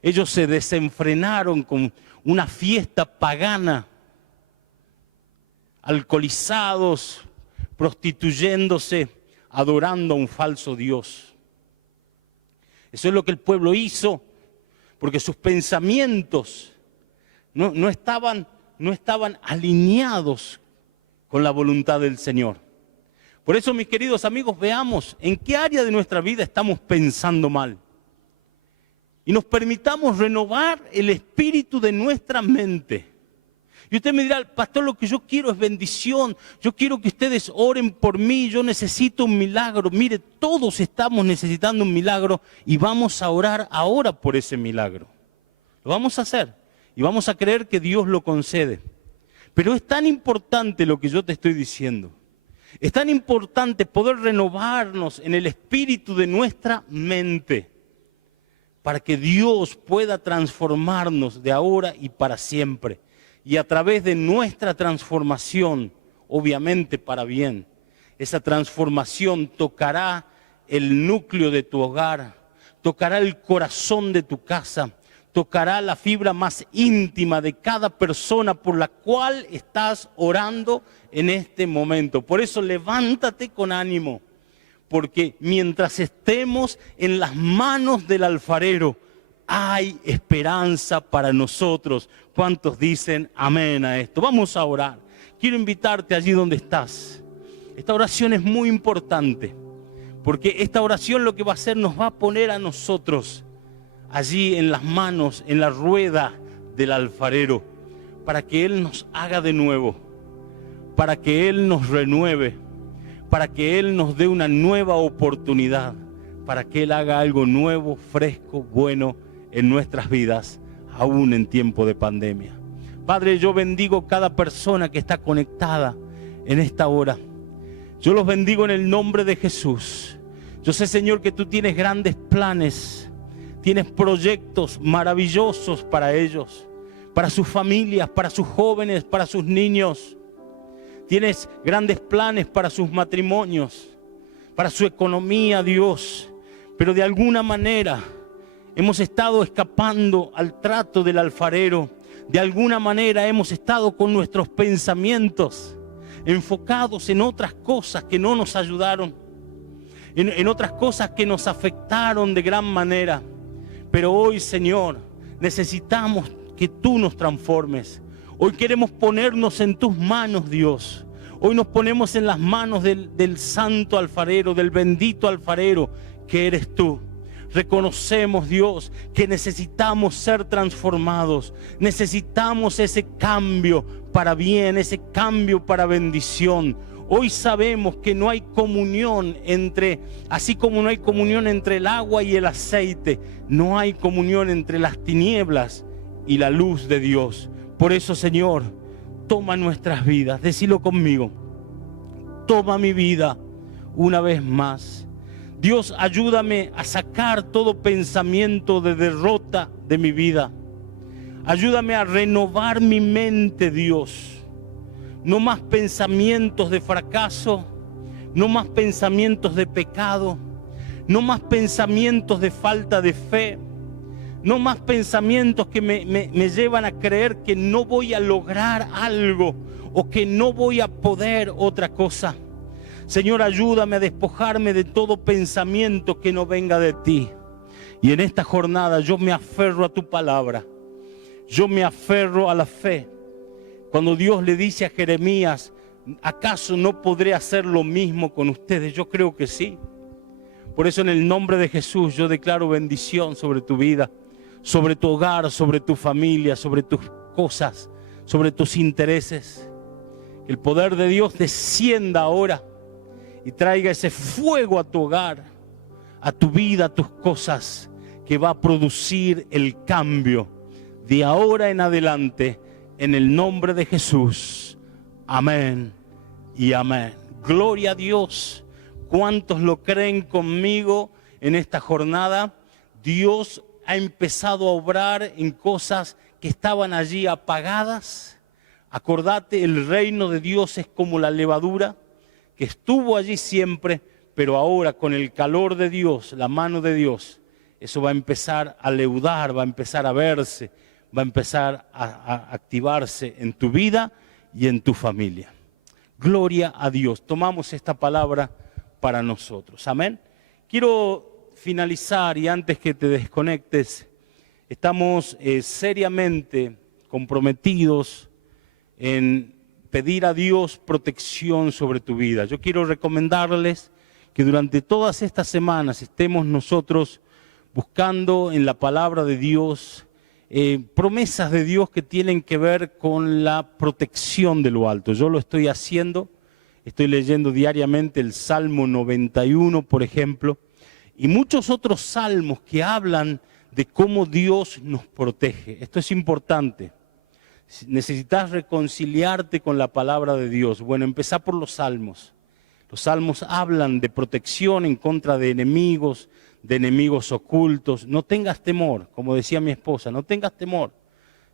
Ellos se desenfrenaron con una fiesta pagana, alcoholizados, prostituyéndose, adorando a un falso Dios. Eso es lo que el pueblo hizo, porque sus pensamientos no estaban alineados con la voluntad del Señor. Por eso, mis queridos amigos, veamos en qué área de nuestra vida estamos pensando mal. Y nos permitamos renovar el espíritu de nuestra mente. Y usted me dirá, pastor, lo que yo quiero es bendición. Yo quiero que ustedes oren por mí. Yo necesito un milagro. Mire, todos estamos necesitando un milagro y vamos a orar ahora por ese milagro. Lo vamos a hacer y vamos a creer que Dios lo concede. Pero es tan importante lo que yo te estoy diciendo. Es tan importante poder renovarnos en el espíritu de nuestra mente para que Dios pueda transformarnos de ahora y para siempre. Y a través de nuestra transformación, obviamente para bien, esa transformación tocará el núcleo de tu hogar, tocará el corazón de tu casa, tocará la fibra más íntima de cada persona por la cual estás orando en este momento. Por eso levántate con ánimo, porque mientras estemos en las manos del alfarero, hay esperanza para nosotros. ¿Cuántos dicen amén a esto? Vamos a orar. quiero invitarte allí donde estás. Esta oración es muy importante, porque esta oración lo que va a hacer, nos va a poner a nosotros allí en las manos, en la rueda del alfarero, para que Él nos haga de nuevo, para que Él nos renueve, para que Él nos dé una nueva oportunidad, para que Él haga algo nuevo, fresco, bueno en nuestras vidas, aún en tiempo de pandemia. Padre, yo bendigo cada persona que está conectada en esta hora. Yo los bendigo en el nombre de Jesús. Yo sé, Señor, que tú tienes grandes planes, tienes proyectos maravillosos para ellos, para sus familias, para sus jóvenes, para sus niños. Tienes grandes planes para sus matrimonios, para su economía, Dios. Pero de alguna manera hemos estado escapando al trato del alfarero. De alguna manera hemos estado con nuestros pensamientos enfocados en otras cosas que no nos ayudaron, en otras cosas que nos afectaron de gran manera. Pero hoy, Señor, necesitamos que tú nos transformes. Hoy queremos ponernos en tus manos, Dios. Hoy nos ponemos en las manos del santo alfarero, del bendito alfarero que eres tú. Reconocemos, Dios, que necesitamos ser transformados. Necesitamos ese cambio para bien, ese cambio para bendición. Hoy sabemos que no hay comunión así como no hay comunión entre el agua y el aceite, no hay comunión entre las tinieblas y la luz de Dios. Por eso, Señor, toma nuestras vidas. Decilo conmigo. Toma mi vida una vez más. Dios, ayúdame a sacar todo pensamiento de derrota de mi vida. Ayúdame a renovar mi mente, Dios. No más pensamientos de fracaso, no más pensamientos de pecado, no más pensamientos de falta de fe, no más pensamientos que me llevan a creer que no voy a lograr algo o que no voy a poder otra cosa. Señor, ayúdame a despojarme de todo pensamiento que no venga de ti. Y en esta jornada yo me aferro a tu palabra. Yo me aferro a la fe. Cuando Dios le dice a Jeremías, ¿acaso no podré hacer lo mismo con ustedes? Yo creo que sí. Por eso en el nombre de Jesús yo declaro bendición sobre tu vida, sobre tu hogar, sobre tu familia, sobre tus cosas, sobre tus intereses. Que el poder de Dios descienda ahora y traiga ese fuego a tu hogar, a tu vida, a tus cosas, que va a producir el cambio de ahora en adelante, en el nombre de Jesús. Amén y amén. Gloria a Dios. ¿Cuántos lo creen conmigo en esta jornada? Dios ha empezado a obrar en cosas que estaban allí apagadas. Acordate, el reino de Dios es como la levadura, que estuvo allí siempre, pero ahora con el calor de Dios, la mano de Dios, eso va a empezar a leudar, va a empezar a verse, va a empezar a activarse en tu vida y en tu familia. Gloria a Dios. Tomamos esta palabra para nosotros. Amén. Quiero finalizar, y antes que te desconectes, estamos seriamente comprometidos en pedir a Dios protección sobre tu vida. Yo quiero recomendarles que durante todas estas semanas estemos nosotros buscando en la palabra de Dios promesas de Dios que tienen que ver con la protección de lo alto. Yo lo estoy haciendo, estoy leyendo diariamente el Salmo 91, por ejemplo, y muchos otros salmos que hablan de cómo Dios nos protege. Esto es importante. Necesitas reconciliarte con la palabra de Dios. Bueno, empezá por los salmos. Los salmos hablan de protección en contra de enemigos ocultos. No tengas temor, como decía mi esposa, no tengas temor.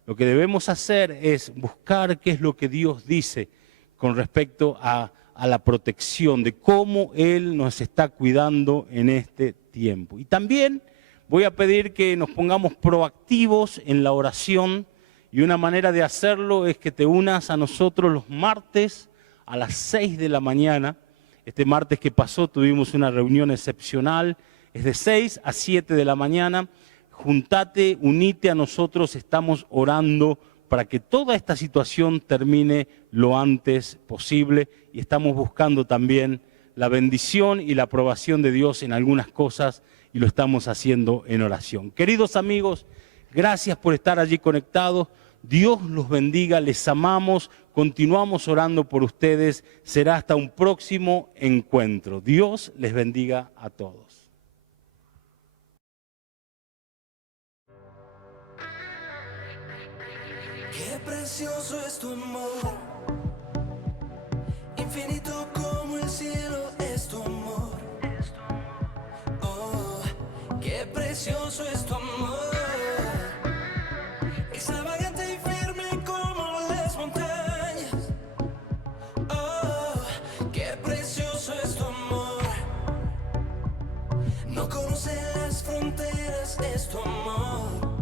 Lo que debemos hacer es buscar qué es lo que Dios dice con respecto a la protección, de cómo Él nos está cuidando en este tiempo. Y también voy a pedir que nos pongamos proactivos en la oración. Y una manera de hacerlo es que te unas a nosotros los martes a las 6 de la mañana. Este martes que pasó tuvimos una reunión excepcional. Es de 6 a 7 de la mañana. Juntate, unite a nosotros, estamos orando para que toda esta situación termine lo antes posible, y estamos buscando también la bendición y la aprobación de Dios en algunas cosas, y lo estamos haciendo en oración. Queridos amigos, gracias por estar allí conectados. Dios los bendiga, les amamos, continuamos orando por ustedes. Será hasta un próximo encuentro. Dios les bendiga a todos. Qué precioso es tu amor, infinito como el cielo es tu amor. Oh, qué precioso es tu amor, extravagante y firme como las montañas. Oh, qué precioso es tu amor, no conoce las fronteras, es tu amor.